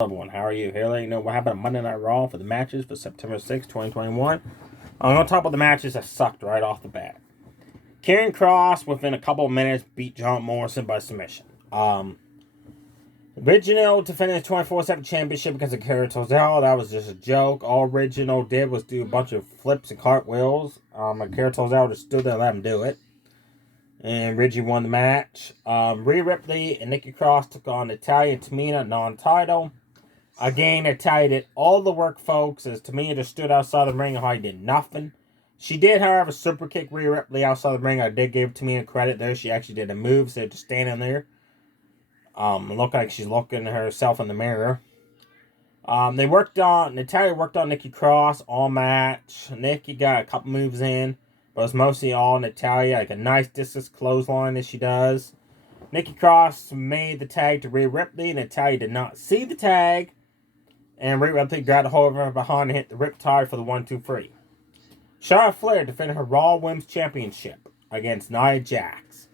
Everyone, how are you? Here, let you know what happened on Monday Night Raw for the matches for September 6th, 2021. I'm going to talk about the matches that sucked right off the bat. Karrion Kross, within a couple of minutes, beat John Morrison by submission. Original defending his 24/7 championship against Akira Tozawa. That was just a joke. All Original did was do a bunch of flips and cartwheels. Akira Tozawa just stood there and let him do it. And Reggie won the match. Rhea Ripley and Nikki Cross took on Natalya and Tamina, non-title. Again, Natalya did all the work, folks, as Tamina just stood outside the ring and hardly did nothing. She did, however, super kick Rhea Ripley outside the ring. I did give Tamina credit there. She actually did a move instead of just standing there. Looked like she's looking at herself in the mirror. Natalya worked on Nikki Cross all match. Nikki got a couple moves in, but it was mostly all Natalya, like a nice discus clothesline as she does. Nikki Cross made the tag to Rhea Ripley. Natalya did not see the tag. And Rhea Ripley grabbed a hold of her behind and hit the Riptide for the 1-2-3. Charlotte Flair defended her Raw Women's Championship against Nia Jax.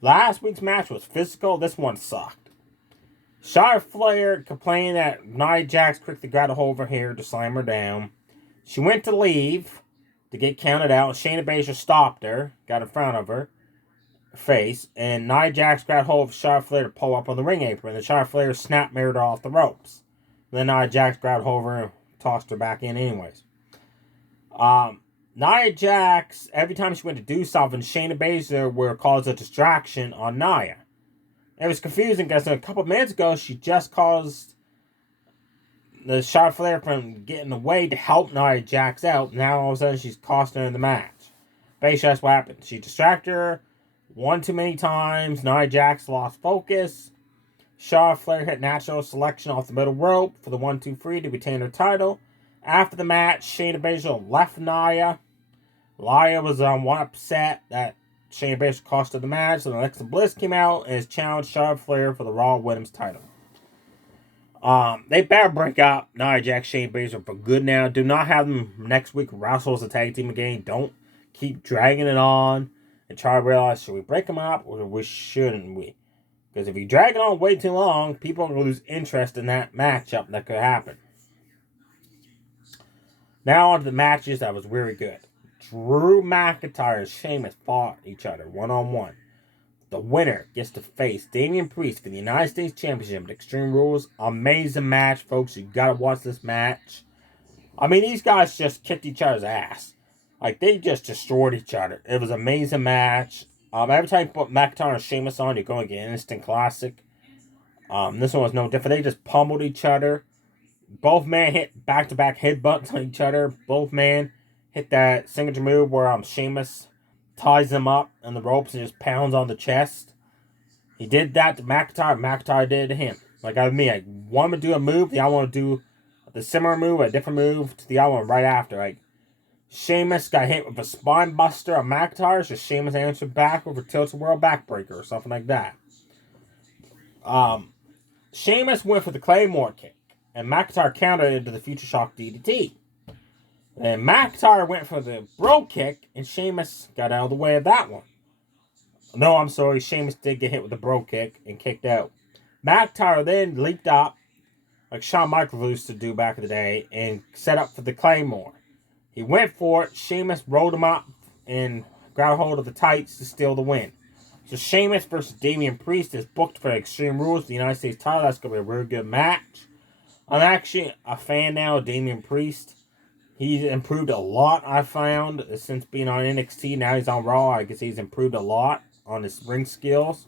Last week's match was physical. This one sucked. Charlotte Flair complained that Nia Jax quickly grabbed a hold of her hair to slam her down. She went to leave to get counted out. Shayna Baszler stopped her, got in front of her face, and Nia Jax grabbed hold of Charlotte Flair to pull up on the ring apron. And Charlotte Flair snap mirrored her off the ropes. Then Nia Jax grabbed hold of her and tossed her back in anyways. Nia Jax, every time she went to do something, Shayna Baszler would cause a distraction on Nia. It was confusing because a couple of minutes ago, she just caused the Charlotte Flair from getting away to help Nia Jax out. Now all of a sudden, she's costing her the match. Basically, that's what happened. She distracted her one too many times. Nia Jax lost focus. Charlotte Flair hit natural selection off the middle rope for the 1-2-3 to retain her title. After the match, Shayna Baszler left Nia. Nia was one upset that Shayna Baszler cost her the match. So Alexa Bliss came out and has challenged Charlotte Flair for the Raw Women's title. They better break up Nia Jax, Shayna Baszler for good now. Do not have them next week wrestle as a tag team again. Don't keep dragging it on and try to realize, should we break them up or shouldn't we? Because if you drag it on way too long, people are going to lose interest in that matchup that could happen. Now on to the matches that was really good. Drew McIntyre and Sheamus fought each other one-on-one. The winner gets to face Damian Priest for the United States Championship at Extreme Rules. Amazing match, folks. You got to watch this match. I mean, these guys just kicked each other's ass. Like, they just destroyed each other. It was an amazing match. Every time you put McIntyre and Sheamus on, you're going to get an instant classic. This one was no different. They just pummeled each other. Both men hit back-to-back headbutts on each other. Both men hit that signature move where Sheamus ties them up in the ropes and just pounds on the chest. He did that to McIntyre. McIntyre did it to him. Like me, like one would do a move, the other one would do the similar move, a different move to the other one right after. Like Sheamus got hit with a spine buster on McIntyre, so Sheamus answered back with a tilt-a-whirl backbreaker or something like that. Sheamus went for the Claymore kick, and McIntyre countered into the Future Shock DDT. And McIntyre went for the bro kick, and Sheamus got out of the way of that one. No, I'm sorry, Sheamus did get hit with the bro kick and kicked out. McIntyre then leaped up, like Shawn Michaels used to do back in the day, and set up for the Claymore. He went for it. Sheamus rolled him up and grabbed hold of the tights to steal the win. So Sheamus versus Damian Priest is booked for Extreme Rules, the United States title. That's going to be a really good match. I'm actually a fan now of Damian Priest. He's improved a lot, I found, since being on NXT. Now he's on Raw. I guess he's improved a lot on his ring skills.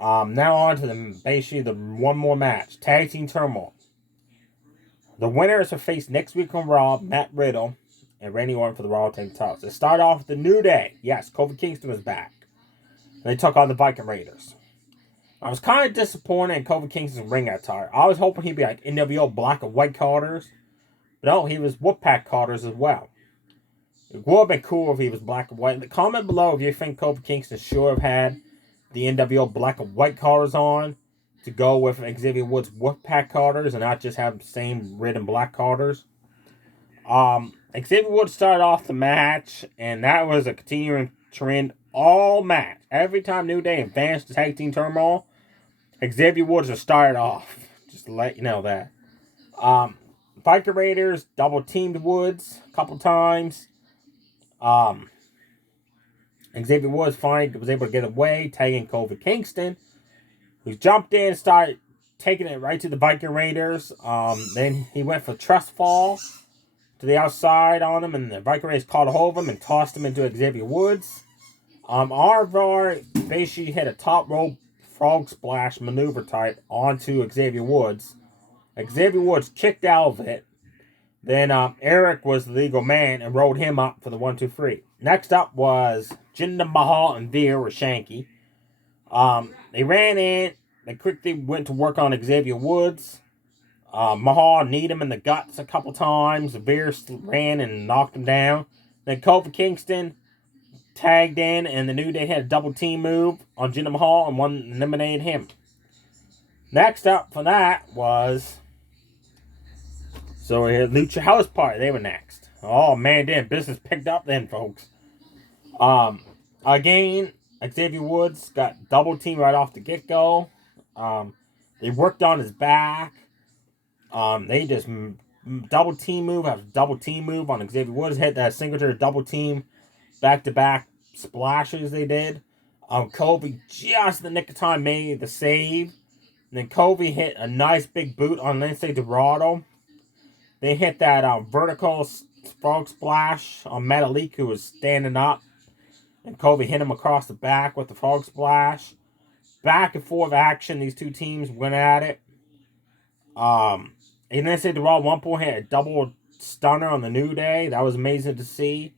Now on to the one more match. Tag Team Turmoil. The winner is to face next week on Raw, Matt Riddle and Randy Orton for the Raw Tag titles. It started off with the New Day. Yes, Kofi Kingston was back. They took on the Viking Raiders. I was kind of disappointed in Kofi Kingston's ring attire. I was hoping he'd be like NWO black and white collars. But no, he was Wolfpack collars as well. It would have been cool if he was black and white. Comment below if you think Kofi Kingston should have had the NWO black and white collars on to go with Xavier Woods' Wolfpack collars and not just have the same red and black collars. Xavier Woods started off the match, and that was a continuing trend all match. Every time New Day advanced the Tag Team Turmoil, Xavier Woods just started off. Just to let you know that. Biker Raiders double teamed Woods a couple times. Xavier Woods finally was able to get away, tagging Kofi Kingston, who jumped in and started taking it right to the Biker Raiders. Then he went for trust fall to the outside on him, and the Biker Raiders caught a hold of him and tossed him into Xavier Woods. Arvar basically hit a top rope frog splash maneuver type onto Xavier Woods. Xavier Woods kicked out of it. Then Eric was the legal man and rolled him up for the 1-2-3. Next up was Jinder Mahal and Veer with Shanky. They ran in. They quickly went to work on Xavier Woods. Mahal kneed him in the guts a couple times. Veer ran and knocked him down. Then Kofi Kingston tagged in, and the New Day had a double team move on Jinder Mahal and one eliminated him. Next up for that was... So we had Lucha House Party. They were next. Oh, man, damn. Business picked up then, folks. Again, Xavier Woods got double teamed right off the get-go. They worked on his back. They just double team move after double team move on Xavier Woods. Hit that signature double team back-to-back splashes they did. Kobe just in the nick of time made the save. And then Kobe hit a nice big boot on Lindsay Dorado. They hit that vertical frog splash on Metalik, who was standing up. And Kobe hit him across the back with the frog splash. Back and forth action, these two teams went at it. And then say the Raw at one point hit a double stunner on the New Day. That was amazing to see.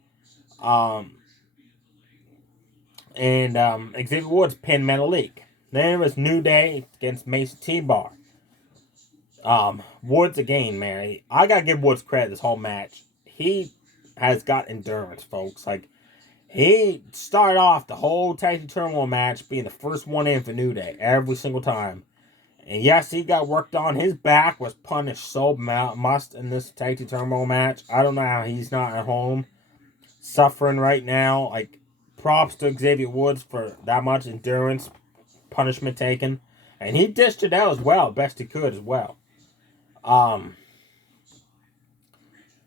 Xavier Woods pinned Metalik. Then it was New Day against Mason T-Bar. Woods again, man. I gotta give Woods credit this whole match. He has got endurance, folks. Like, he started off the whole tag team turmoil match being the first one in for New Day every single time. And yes, he got worked on. His back was punished so much in this tag team turmoil match. I don't know how he's not at home suffering right now. Like, props to Xavier Woods for that much endurance punishment taken. And he dished it out as well, best he could as well.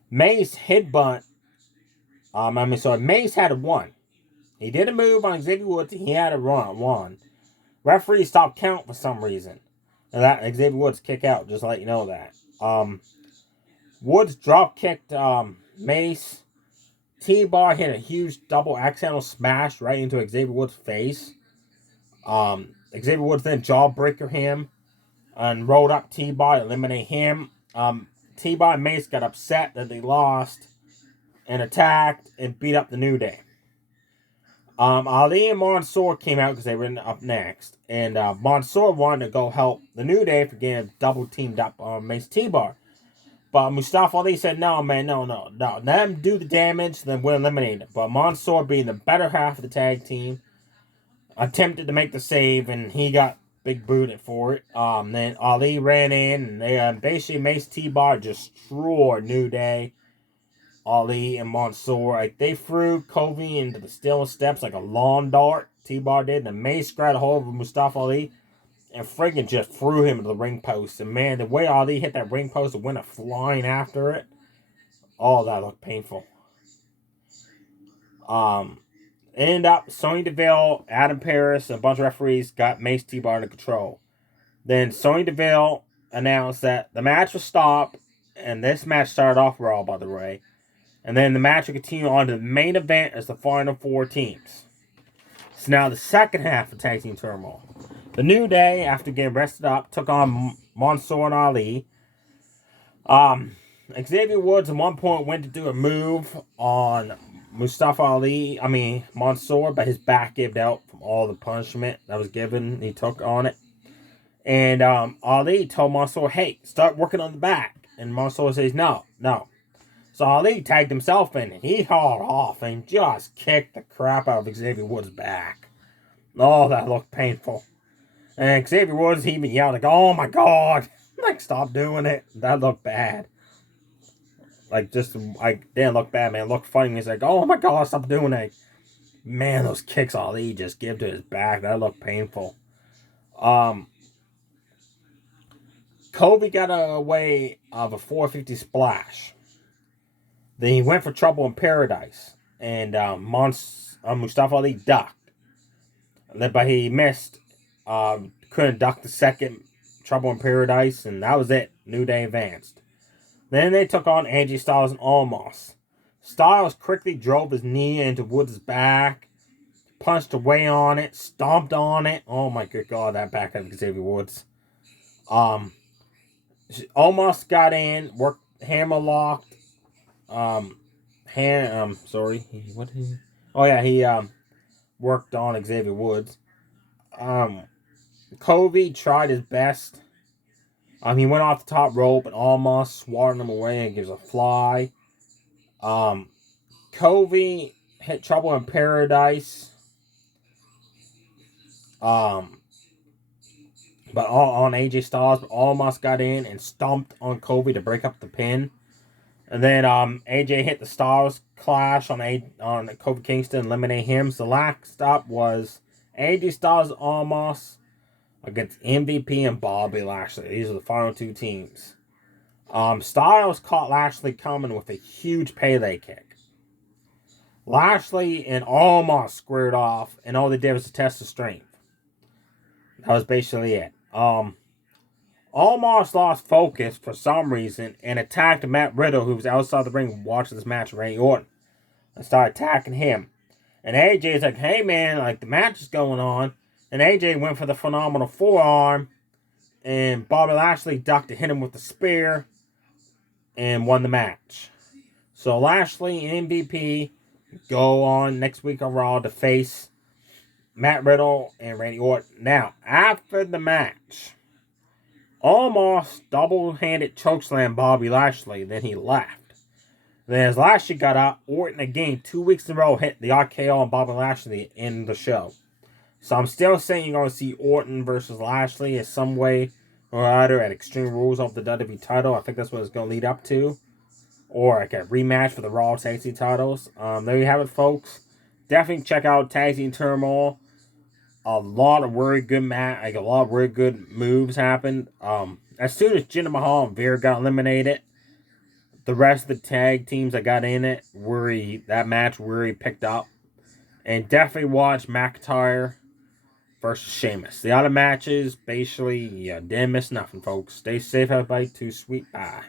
Mace headbutt. Mace had a 1. He did a move on Xavier Woods. He had a 1. Referee stopped count for some reason. And that Xavier Woods kick out, just to let you know that. Woods drop kicked Mace. T-Bar hit a huge double accidental smash right into Xavier Woods' face. Xavier Woods then jawbreaker him and rolled up T-Bar to eliminate him. T-Bar and Mace got upset that they lost and attacked and beat up the New Day. Ali and Mansoor came out because they were up next. And Mansoor wanted to go help the New Day for getting double teamed up on Mace T-Bar. But Mustafa Ali said, no, man, no. Let them do the damage, then we'll eliminate it. But Mansoor, being the better half of the tag team, attempted to make the save, and he got big booted for it. Then Ali ran in, and they basically Mace T-Bar destroyed New Day. Ali and Mansoor, like, they threw Kobe into the steel steps like a lawn dart. T-Bar did, and Mace grabbed a hold of Mustafa Ali and friggin' just threw him to the ring post. And man, the way Ali hit that ring post and went flying after it, oh, that looked painful. Ended up Sonya Deville, Adam Pearce, and a bunch of referees got Mace T-Bar under control. Then Sonya Deville announced that the match was stopped, and this match started off Raw, by the way. And then the match will continue on to the main event as the final 4 teams. So now the second half of Tag Team Turmoil. The New Day, after getting rested up, took on Mansoor and Ali. Xavier Woods at one point went to do a move on Mansoor, but his back gave out from all the punishment that was given. He took on it. And Ali told Mansoor, hey, start working on the back. And Mansoor says, no. So Ali tagged himself in, and he hauled off and just kicked the crap out of Xavier Woods' back. Oh, that looked painful. And Xavier Woods even yelled, like, oh my God. Like, stop doing it. That looked bad. Didn't look bad, man. It looked funny. He's like, oh my God, stop doing it. Man, those kicks Ali just give to his back. That looked painful. Kobe got away of a 450 splash. Then he went for trouble in paradise. And Mustafa Ali ducked. But he missed. Couldn't duck the second trouble in paradise. And that was it. New Day advanced. Then they took on AJ Styles and Omos. Styles quickly drove his knee into Woods' back. Punched away on it. Stomped on it. Oh my good God, that back of Xavier Woods. Omos got in. Worked hammer locked. Sorry. He worked on Xavier Woods. Kobe tried his best. He went off the top rope and almost swatted him away and gives a fly. Kobe hit Trouble in Paradise. But on AJ Styles, but almost got in and stomped on Kobe to break up the pin. And then AJ hit the Styles Clash on Kofi Kingston, eliminate him. So the last stop was AJ Styles almost against MVP and Bobby Lashley. These are the final two teams. Styles caught Lashley coming with a huge Pele kick. Lashley and Omos squared off, and all they did was to test the strength. That was basically it. Omos lost focus for some reason and attacked Matt Riddle, who was outside the ring watching this match with Randy Orton, and started attacking him. And AJ's like, hey man, like the match is going on. And AJ went for the phenomenal forearm, and Bobby Lashley ducked to hit him with the spear and won the match. So Lashley and MVP go on next week on Raw to face Matt Riddle and Randy Orton. Now, after the match, almost double-handed chokeslam Bobby Lashley, then he left. Then as Lashley got out, Orton again 2 weeks in a row hit the RKO on Bobby Lashley in the show. So I'm still saying you're going to see Orton versus Lashley in some way or other at Extreme Rules of the WWE title. I think that's what it's going to lead up to. Or like a rematch for the Raw Tag Team titles. There you have it, folks. Definitely check out Tag Team Turmoil. A lot of really good a lot of really good moves happened. As soon as Jinder Mahal and Veer got eliminated, the rest of the tag teams that got in it, that match really picked up. And definitely watch McIntyre versus Sheamus. The other matches, basically, didn't miss nothing, folks. Stay safe, everybody. Too sweet. Bye.